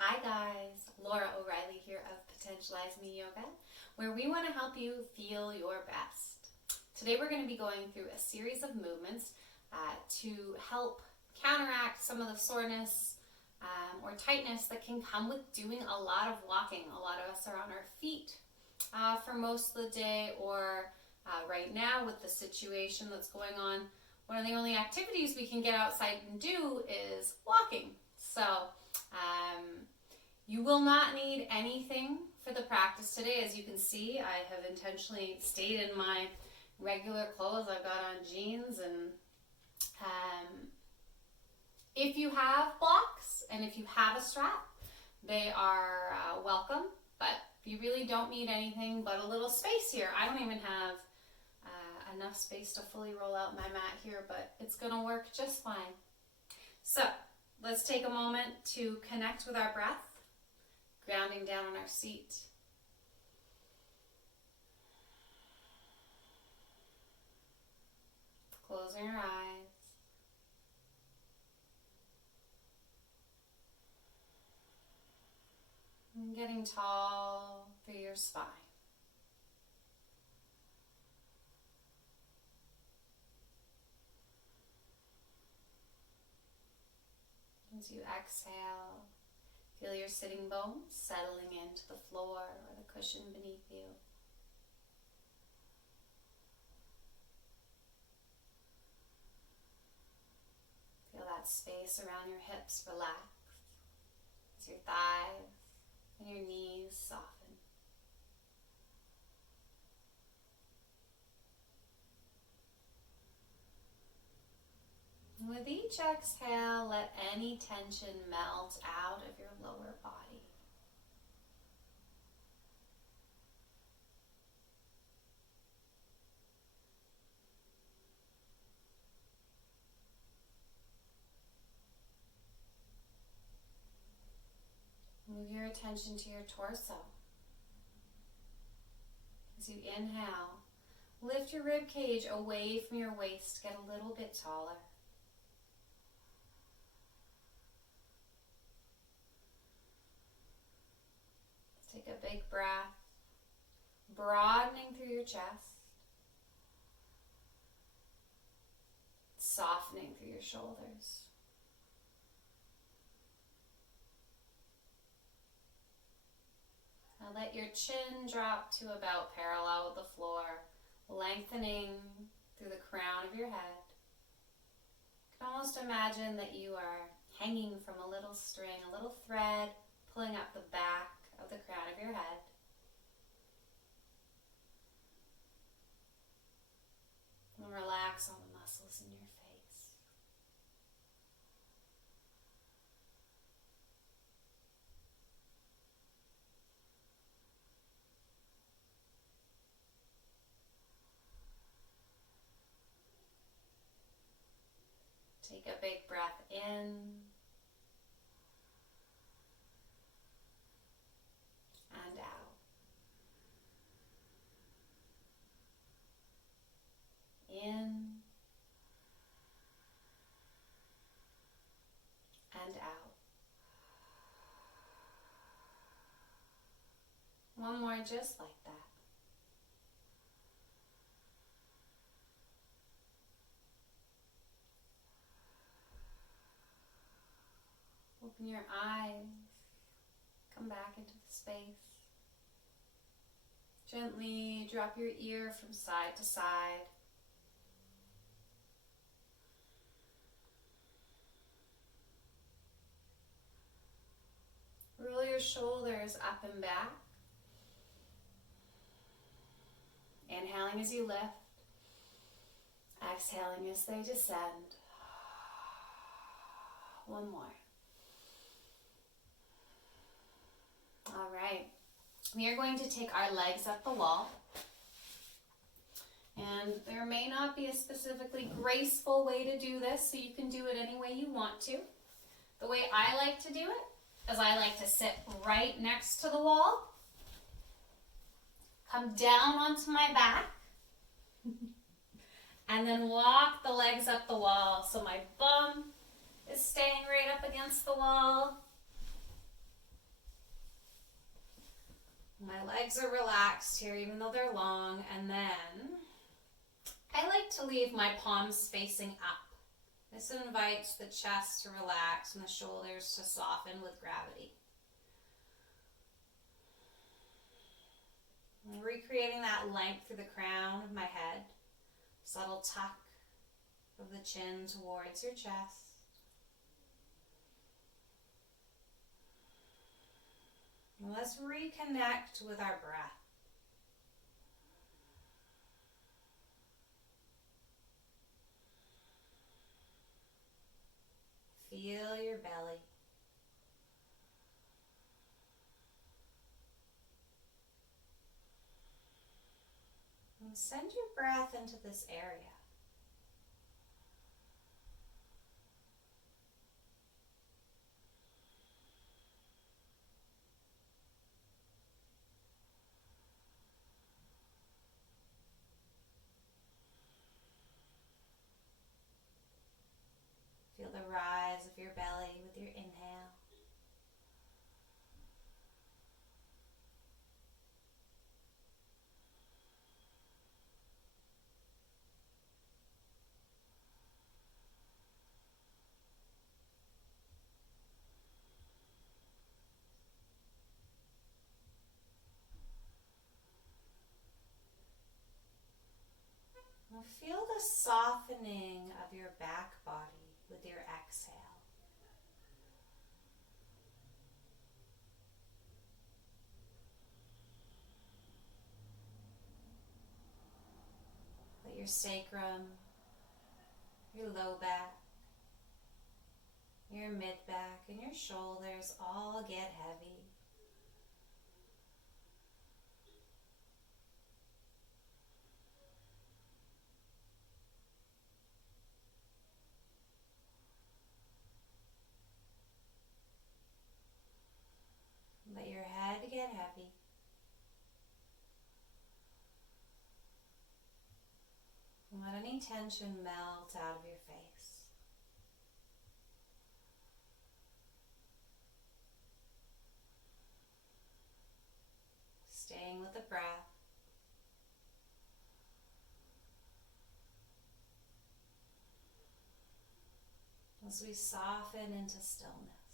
Hi guys, Laura O'Reilly here of Potentialize Me Yoga, where we want to help you feel your best. Today we're going to be going through a series of movements to help counteract some of the soreness or tightness that can come with doing a lot of walking. A lot of us are on our feet for most of the day, or right now with the situation that's going on, one of the only activities we can get outside and do is walking. So you will not need anything for the practice today. As you can see, I have intentionally stayed in my regular clothes. I've got on jeans, and if you have blocks and if you have a strap, they are welcome, but you really don't need anything but a little space here. I don't even have enough space to fully roll out my mat here, but it's going to work just fine. So let's take a moment to connect with our breath, grounding down on our seat. Closing your eyes. And getting tall through your spine. As you exhale, feel your sitting bones settling into the floor or the cushion beneath you. Feel that space around your hips relax as your thighs and your knees soften. With each exhale, let any tension melt out of your lower body. Move your attention to your torso. As you inhale, lift your rib cage away from your waist, get a little bit taller. Take a big breath, broadening through your chest, softening through your shoulders. Now let your chin drop to about parallel with the floor, lengthening through the crown of your head. You can almost imagine that you are hanging from a little string, a little thread, pulling up the back of the crown of your head. And relax all the muscles in your face. Take a big breath in and out. In and out. One more just like that. Open your eyes. Come back into the space. Gently drop your ear from side to side. Roll your shoulders up and back. Inhaling as you lift. Exhaling as they descend. One more. All right. We are going to take our legs up the wall. And there may not be a specifically graceful way to do this, so you can do it any way you want to. The way I like to do it is I like to sit right next to the wall, come down onto my back, and then walk the legs up the wall. So my bum is staying right up against the wall. My legs are relaxed here, even though they're long, and then I like to leave my palms facing up. This invites the chest to relax and the shoulders to soften with gravity. I'm recreating that length through the crown of my head. Subtle tuck of the chin towards your chest. And let's reconnect with our breath. Feel your belly. And send your breath into this area. Feel the rise of your belly with your inhale. And feel the softening of your back body with your exhale. Let your sacrum, your low back, your mid back, and your shoulders all get heavy. Let your head get heavy. And let any tension melt out of your face. Staying with the breath. As we soften into stillness.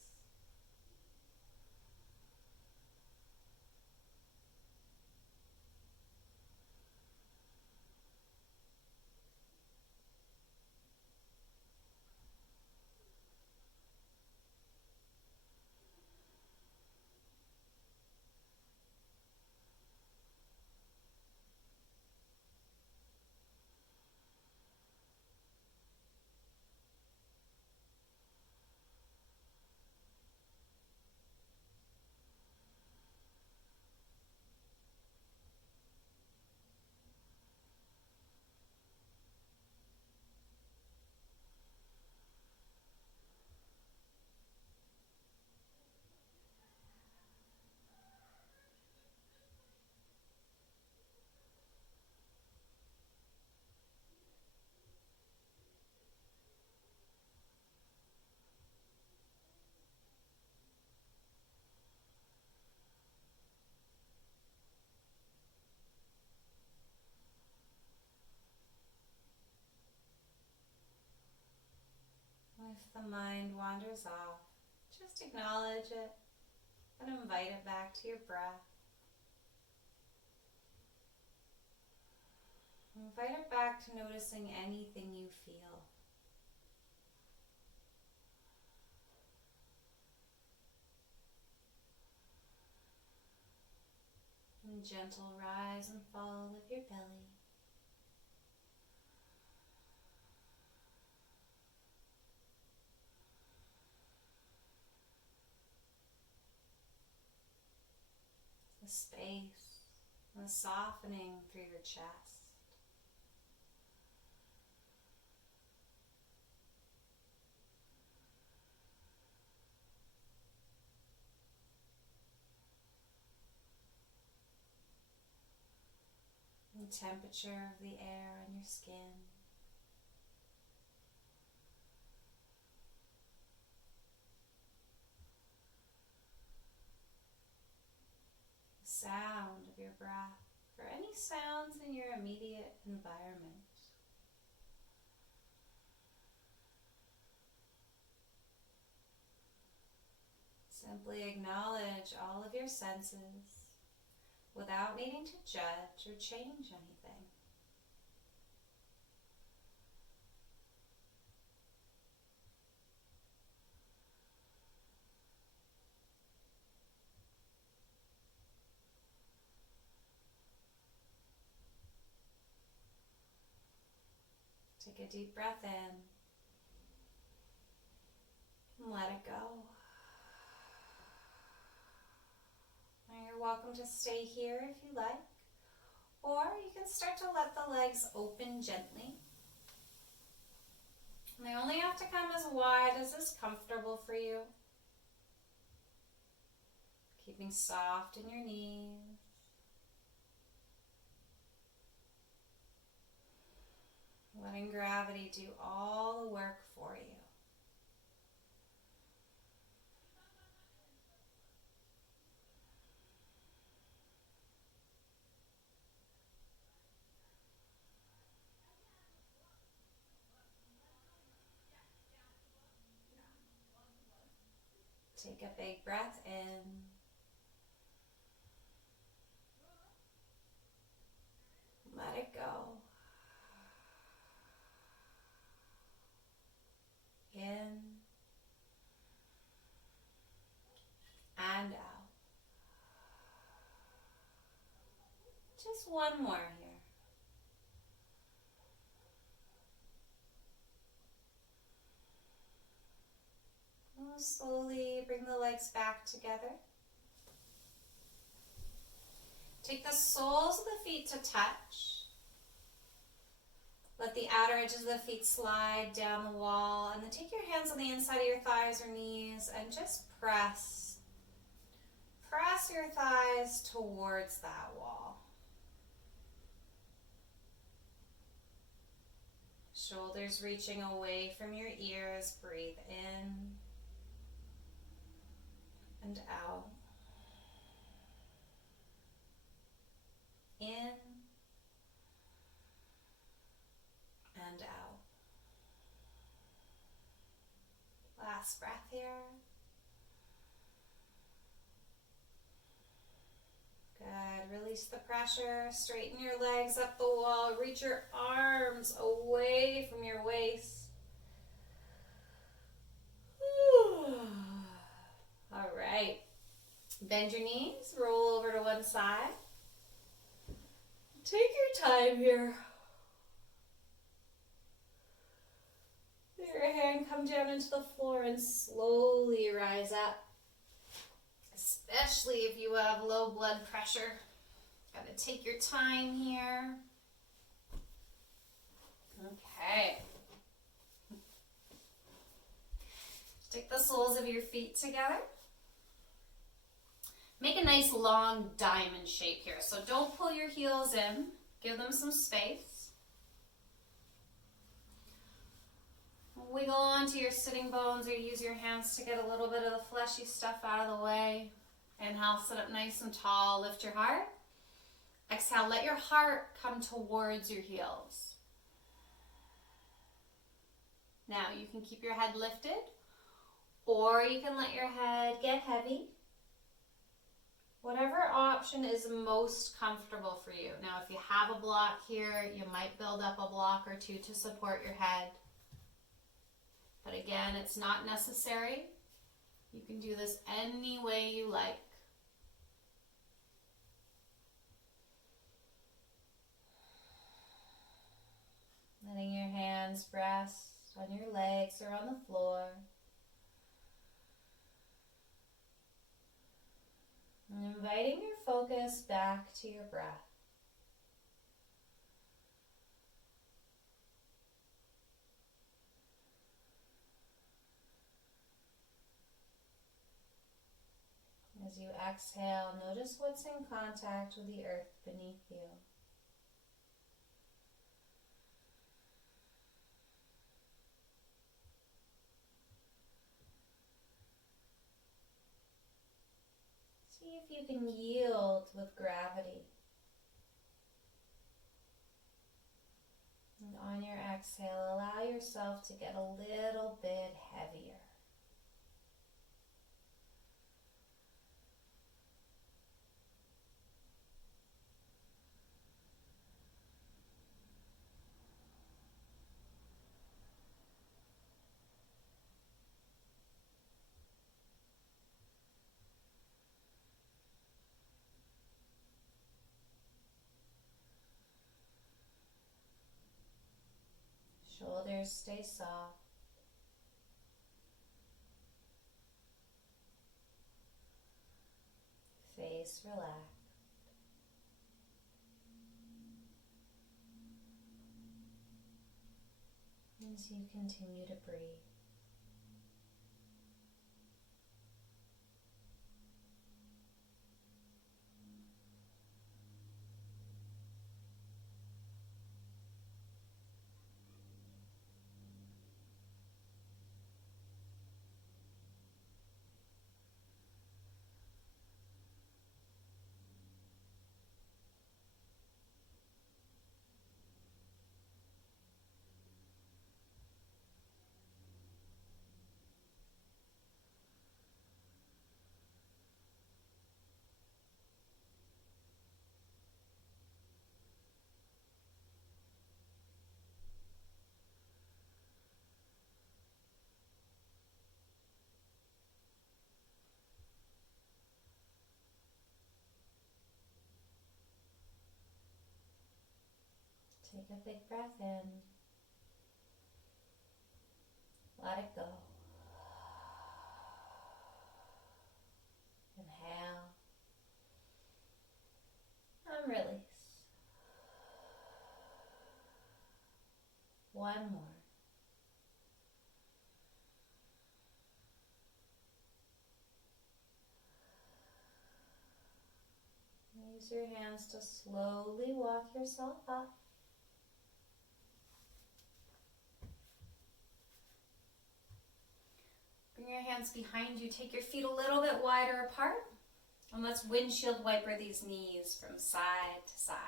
If the mind wanders off, just acknowledge it and invite it back to your breath. Invite it back to noticing anything you feel. And gentle rise and fall of your belly. The space and the softening through your chest. The temperature of the air on your skin. The sound any sounds in your immediate environment. Simply acknowledge all of your senses without needing to judge or change anything. Take a deep breath in and let it go. Now you're welcome to stay here if you like, or you can start to let the legs open gently. And they only have to come as wide as is comfortable for you. Keeping soft in your knees. Letting gravity do all the work for you. Take a big breath in. Let it go. In and out. Just one more here. We'll slowly bring the legs back together. Take the soles of the feet to touch. Let the outer edges of the feet slide down the wall, and then take your hands on the inside of your thighs or knees and just press. Press your thighs towards that wall. Shoulders reaching away from your ears. Breathe in and out. In and out. Last breath here. Good. Release the pressure. Straighten your legs up the wall. Reach your arms away from your waist. All right. Bend your knees. Roll over to one side. Take your time here. Let your hand come down into the floor and slowly rise up. Especially if you have low blood pressure. Gotta take your time here. Okay. Stick the soles of your feet together. Make a nice long diamond shape here. So don't pull your heels in. Give them some space. Wiggle onto your sitting bones or use your hands to get a little bit of the fleshy stuff out of the way. Inhale, sit up nice and tall. Lift your heart. Exhale, let your heart come towards your heels. Now you can keep your head lifted, or you can let your head get heavy. Whatever option is most comfortable for you. Now, if you have a block here, you might build up a block or two to support your head. But again, it's not necessary. You can do this any way you like. Letting your hands rest on your legs or on the floor. And inviting your focus back to your breath. As you exhale, notice what's in contact with the earth beneath you. See if you can yield with gravity. exhale, allow yourself to get a little bit heavier. Shoulders stay soft. Face relaxed. As you continue to breathe. Take a big breath in. Let it go. Inhale. And release. One more. Use your hands to slowly walk yourself up. Bring your hands behind you. Take your feet a little bit wider apart. And let's windshield wiper these knees from side to side.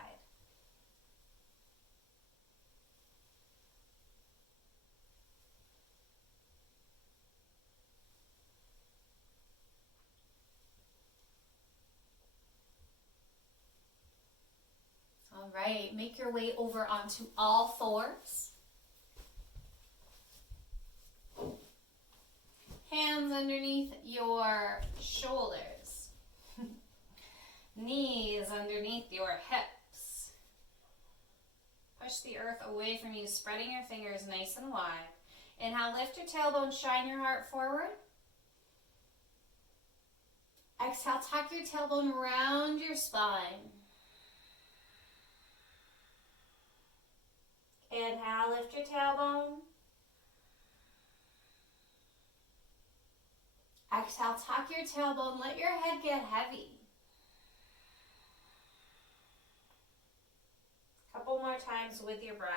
All right, make your way over onto all fours. Hands underneath your shoulders. Knees underneath your hips. Push the earth away from you, spreading your fingers nice and wide. Inhale, lift your tailbone, shine your heart forward. Exhale, tuck your tailbone around your spine. Inhale, lift your tailbone. Exhale, tuck your tailbone, let your head get heavy. Couple more times with your breath.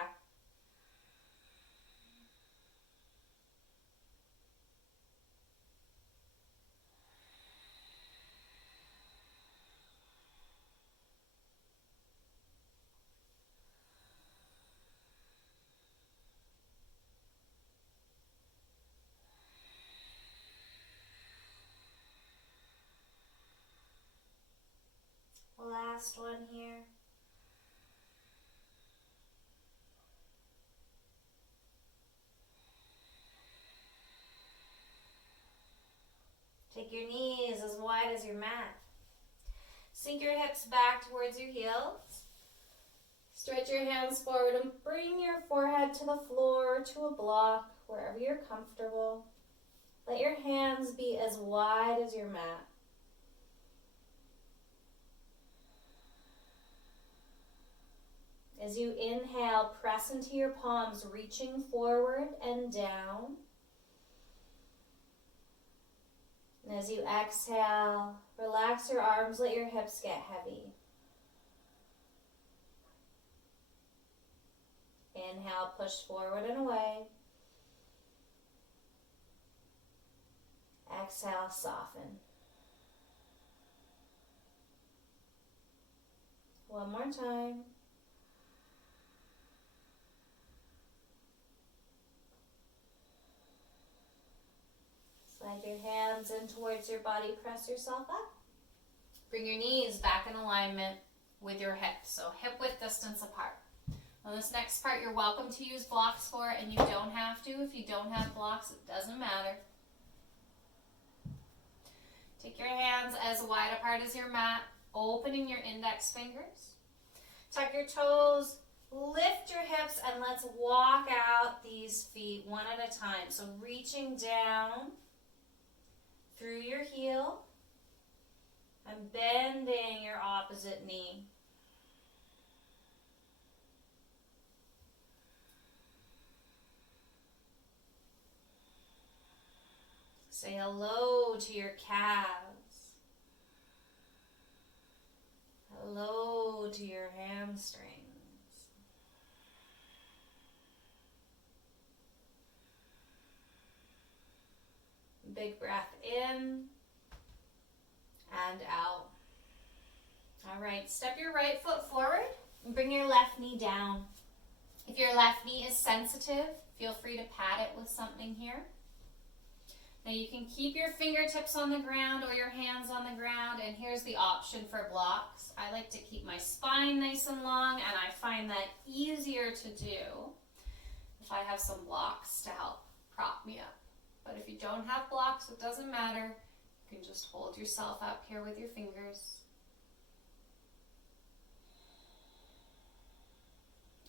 Last one here. Take your knees as wide as your mat. Sink your hips back towards your heels. Stretch your hands forward and bring your forehead to the floor, to a block, wherever you're comfortable. Let your hands be as wide as your mat. As you inhale, press into your palms, reaching forward and down. And as you exhale, relax your arms, let your hips get heavy. Inhale, push forward and away. Exhale, soften. One more time. Slide your hands in towards your body, press yourself up. Bring your knees back in alignment with your hips, so hip width distance apart. On this next part, you're welcome to use blocks for, and you don't have to. If you don't have blocks, it doesn't matter. Take your hands as wide apart as your mat, opening your index fingers. Tuck your toes, lift your hips, and let's walk out these feet one at a time. So reaching down through your heel and bending your opposite knee. Say hello to your calves. Hello to your hamstrings. Big breath in and out. All right, step your right foot forward and bring your left knee down. If your left knee is sensitive, feel free to pat it with something here. Now you can keep your fingertips on the ground or your hands on the ground, and here's the option for blocks. I like to keep my spine nice and long, and I find that easier to do if I have some blocks to help prop me up. But if you don't have blocks, it doesn't matter. You can just hold yourself up here with your fingers.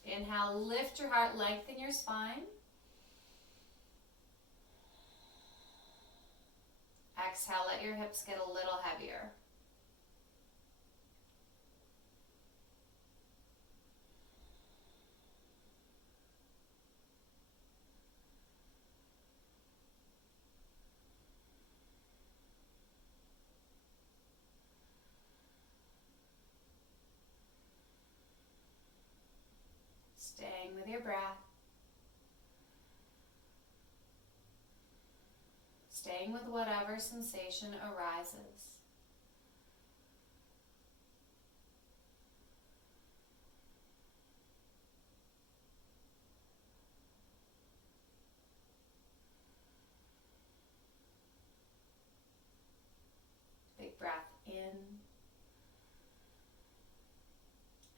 Inhale, lift your heart, lengthen your spine. Exhale, let your hips get a little heavier. Staying with your breath. Staying with whatever sensation arises. Big breath in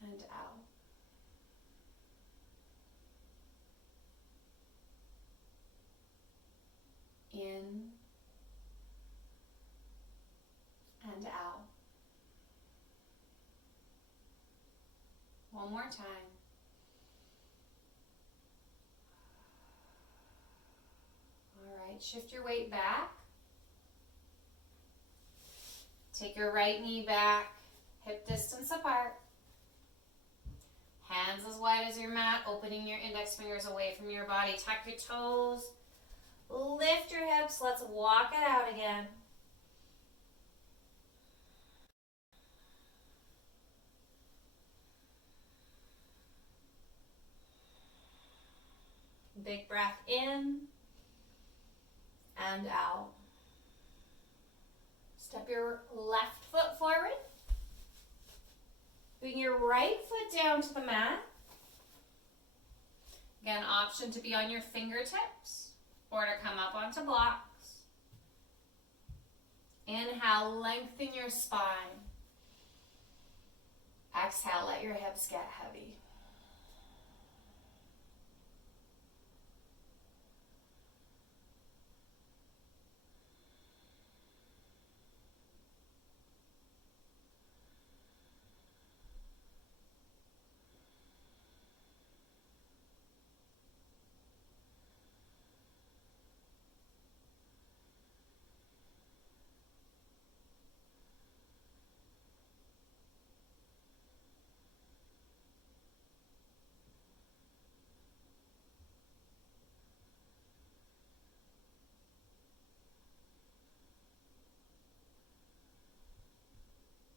and out. In and out. One more time. All right, shift your weight back. Take your right knee back, hip distance apart. Hands as wide as your mat, opening your index fingers away from your body. Tuck your toes. Lift your hips. Let's walk it out again. Big breath in and out. Step your left foot forward. Bring your right foot down to the mat. Again, option to be on your fingertips or to come up onto blocks. Inhale, lengthen your spine. Exhale, let your hips get heavy.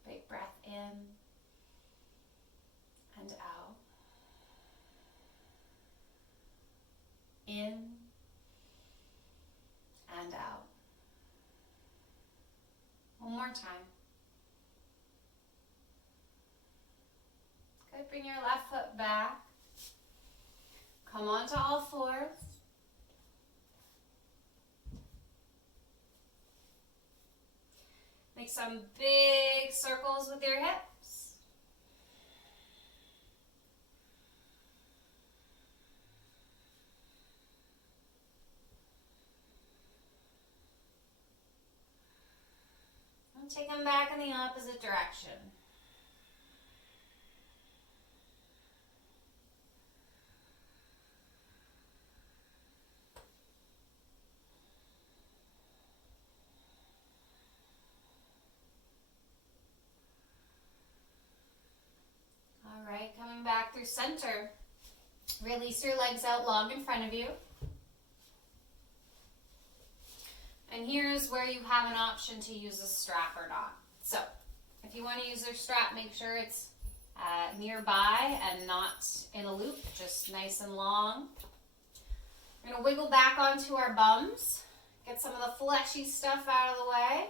Big breath in and out. In and out. One more time. Good, bring your left foot back. Come onto all fours. Make some big circles with your hips. And take them back in the opposite direction. All right, coming back through center. Release your legs out long in front of you. And here's where you have an option to use a strap or not. So, if you want to use your strap, make sure it's nearby and not in a loop, just nice and long. We're going to wiggle back onto our bums. Get some of the fleshy stuff out of the way.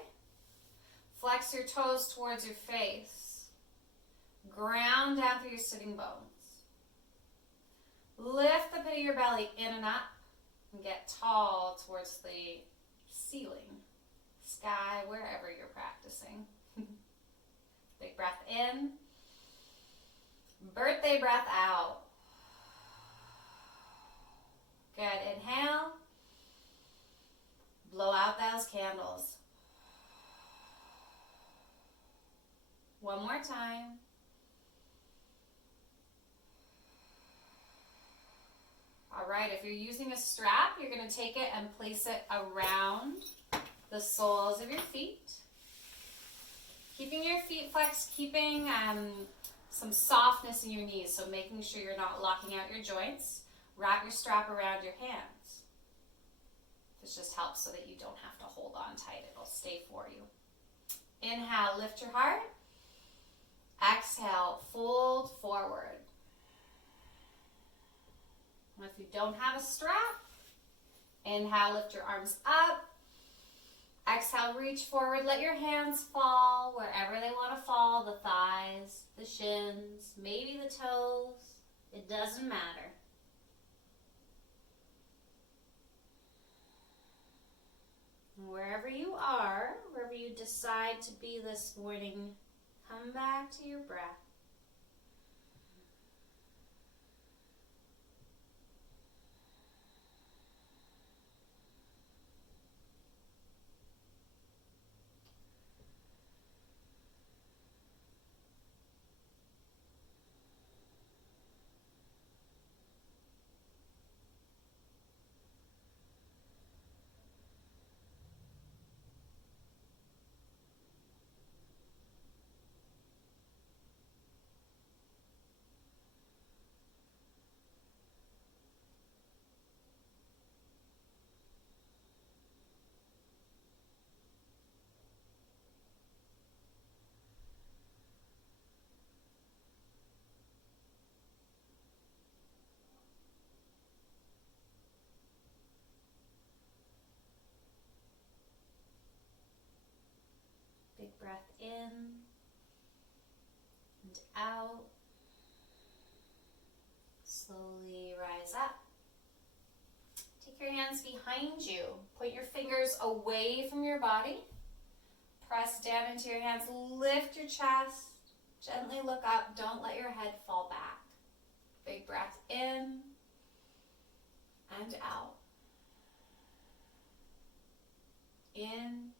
Flex your toes towards your face. Ground down through your sitting bones. Lift the pit of your belly in and up. And get tall towards the ceiling, sky, wherever you're practicing. Big breath in. Birthday breath out. Good. Inhale. Blow out those candles. One more time. All right, if you're using a strap, you're going to take it and place it around the soles of your feet. Keeping your feet flexed, keeping some softness in your knees, so making sure you're not locking out your joints. Wrap your strap around your hands. This just helps so that you don't have to hold on tight. It'll stay for you. Inhale, lift your heart. Exhale, fold forward. If you don't have a strap, inhale, lift your arms up. Exhale, reach forward. Let your hands fall wherever they want to fall. The thighs, the shins, maybe the toes. It doesn't matter. Wherever you are, wherever you decide to be this morning, come back to your breath. Big breath in and out. Slowly rise up. Take your hands behind you. Put your fingers away from your body. Press down into your hands. Lift your chest. Gently look up. Don't let your head fall back. Big breath in and out. In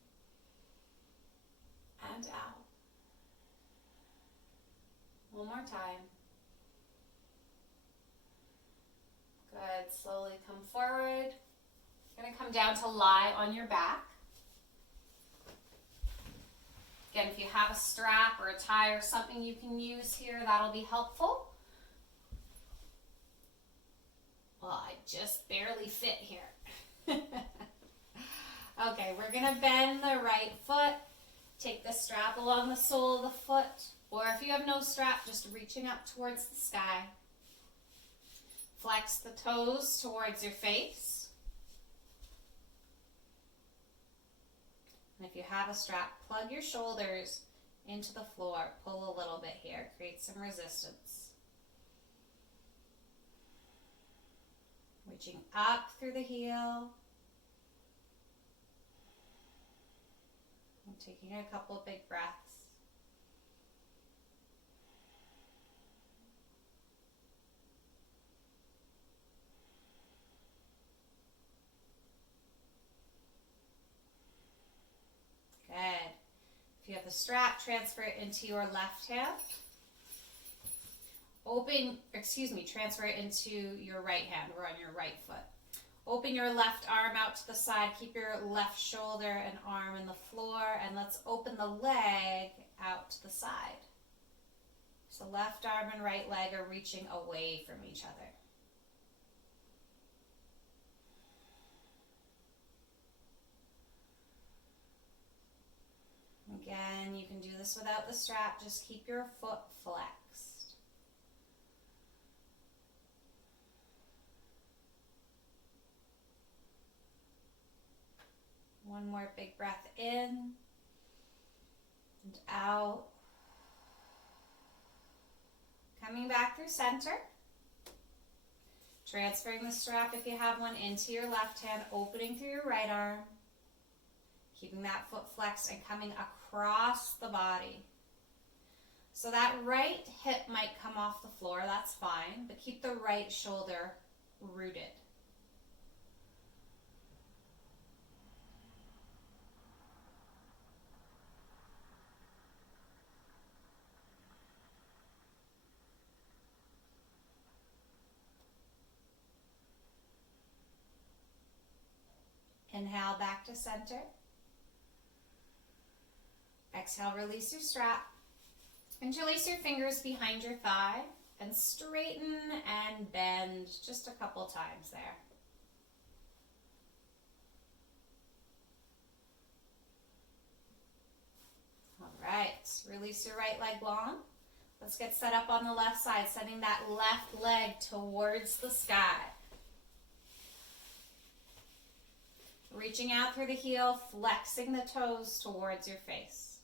and out. One more time. Good. Slowly come forward. You're going to come down to lie on your back. Again, if you have a strap or a tie or something you can use here, that'll be helpful. Well, I just barely fit here. Okay, we're going to bend the right foot. Take the strap along the sole of the foot. Or if you have no strap, just reaching up towards the sky. Flex the toes towards your face. And if you have a strap, plug your shoulders into the floor. Pull a little bit here. Create some resistance. Reaching up through the heel. Taking a couple of big breaths. Good. If you have the strap, transfer it into your left hand. Transfer it into your right hand or on your right foot. Open your left arm out to the side. Keep your left shoulder and arm in the floor, and let's open the leg out to the side. So left arm and right leg are reaching away from each other. Again, you can do this without the strap. Just keep your foot flexed. One more big breath in and out. Coming back through center. Transferring the strap, if you have one, into your left hand, opening through your right arm. Keeping that foot flexed and coming across the body. So that right hip might come off the floor, that's fine, but keep the right shoulder rooted. Inhale back to center. Exhale, release your strap. Interlace your fingers behind your thigh and straighten and bend just a couple times there. All right, release your right leg long. Let's get set up on the left side, sending that left leg towards the sky. Reaching out through the heel, flexing the toes towards your face.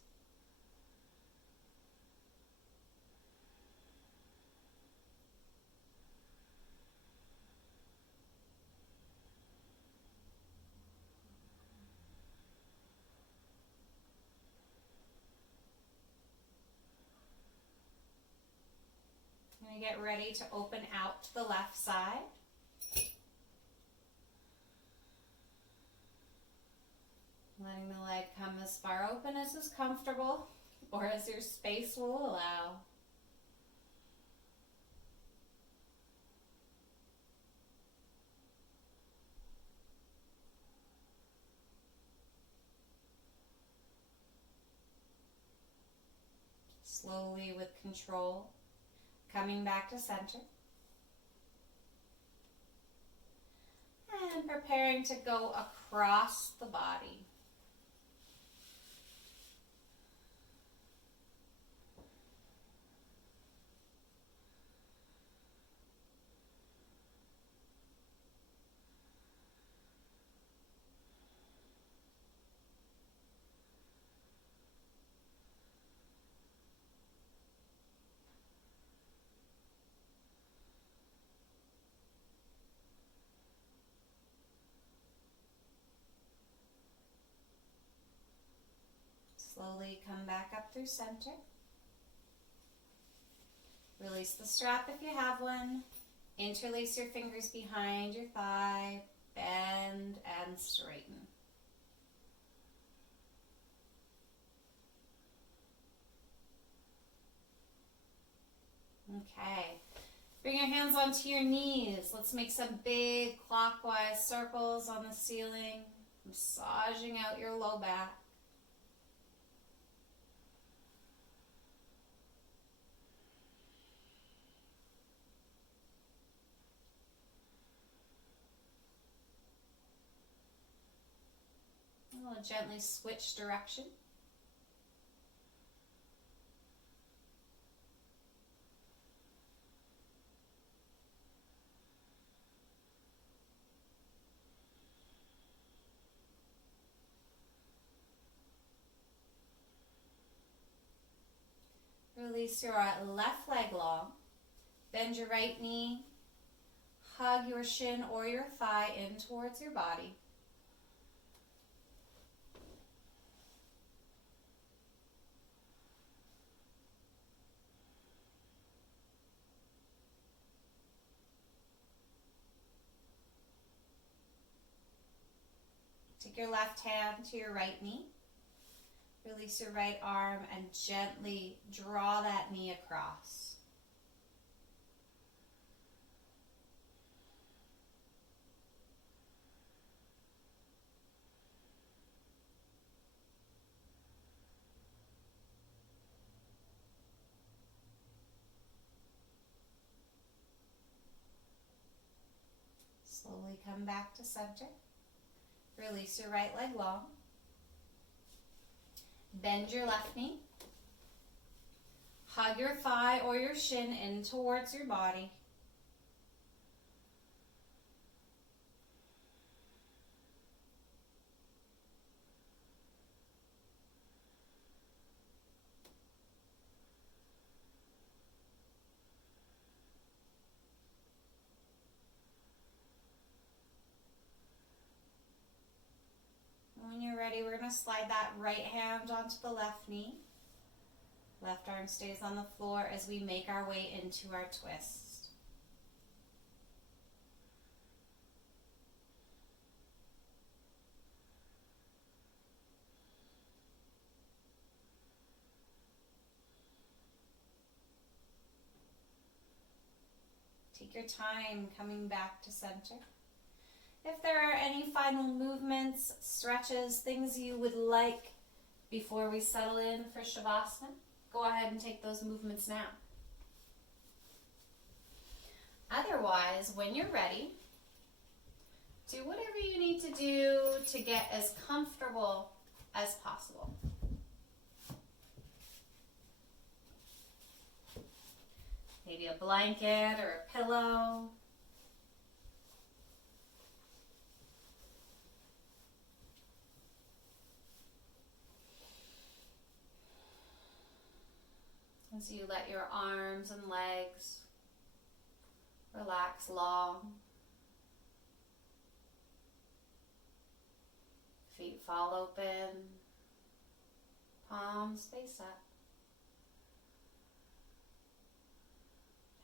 I'm going to get ready to open out to the left side. Letting the leg come as far open as is comfortable or as your space will allow. Slowly, with control, coming back to center. And preparing to go across the body. Slowly come back up through center. Release the strap if you have one. Interlace your fingers behind your thigh. Bend and straighten. Okay. Bring your hands onto your knees. Let's make some big clockwise circles on the ceiling, massaging out your low back. We'll gently switch direction. Release your left leg long. Bend your right knee. Hug your shin or your thigh in towards your body. your left hand to your right knee. Release your right arm and gently draw that knee across. Slowly come back to center. Release your right leg long. Bend your left knee. Hug your thigh or your shin in towards your body. When you're ready, we're going to slide that right hand onto the left knee. Left arm stays on the floor as we make our way into our twist. Take your time coming back to center. If there are any final movements, stretches, things you would like before we settle in for Shavasana, go ahead and take those movements now. Otherwise, when you're ready, do whatever you need to do to get as comfortable as possible. Maybe a blanket or a pillow. As you let your arms and legs relax long. Feet fall open. Palms face up.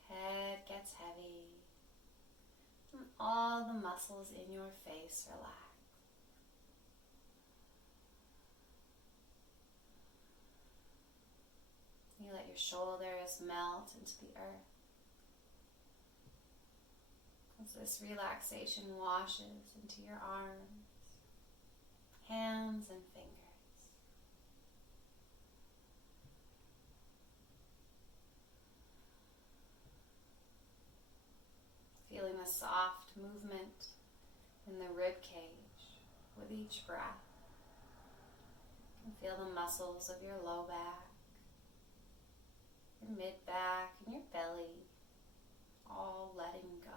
Head gets heavy. And all the muscles in your face relax. You let your shoulders melt into the earth. As this relaxation washes into your arms, hands, and fingers. Feeling the soft movement in the rib cage with each breath. You can feel the muscles of your low back, your mid-back, and your belly, all letting go.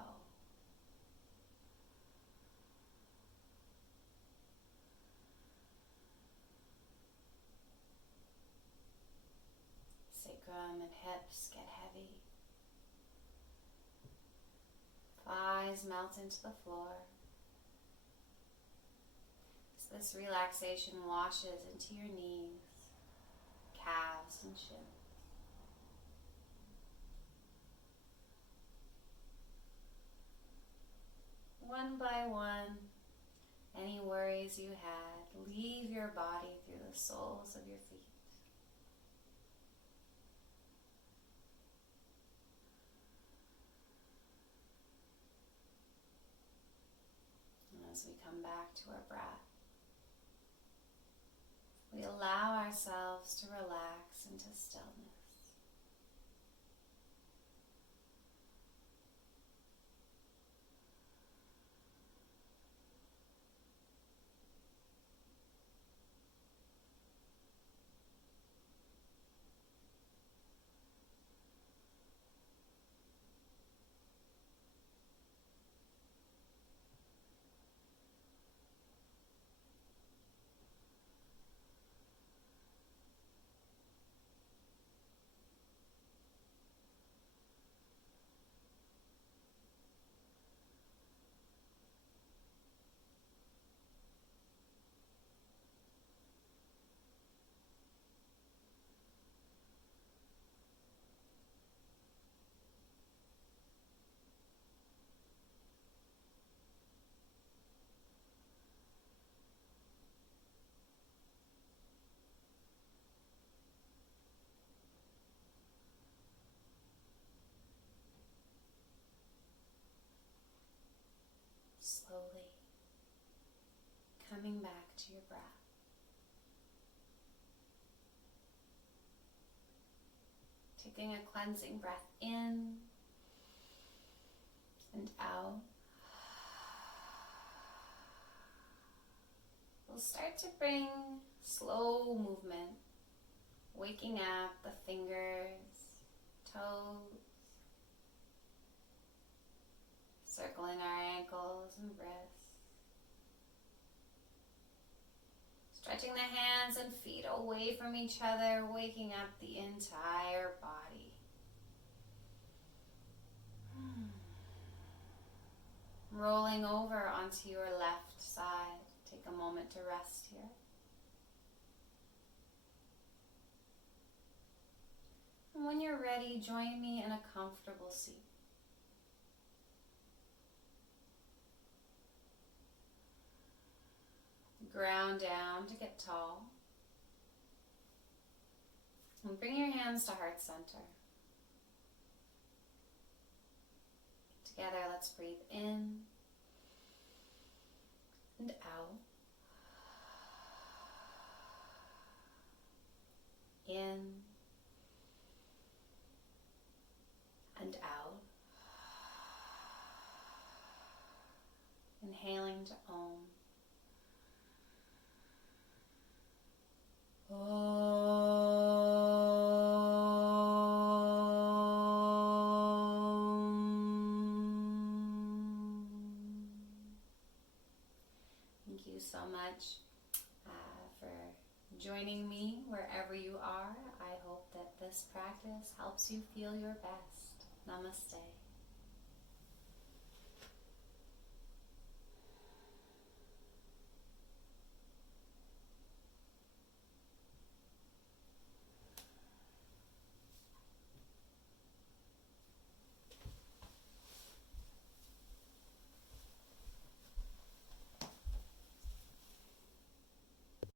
Sacrum and hips get heavy. Thighs melt into the floor. As this relaxation washes into your knees, calves, and shins. One by one, any worries you had, leave your body through the soles of your feet. And as we come back to our breath, we allow ourselves to relax into stillness. coming back to your breath. Taking a cleansing breath in and out. We'll start to bring slow movement, waking up the fingers, toes, circling our ankles and wrists. Stretching the hands and feet away from each other, waking up the entire body. Rolling over onto your left side. Take a moment to rest here. And when you're ready, join me in a comfortable seat. Ground down to get tall. And bring your hands to heart center. Together, let's breathe in and out. In and out. Inhaling to Om. Thank you so much for joining me wherever you are. I hope that this practice helps you feel your best. Namaste.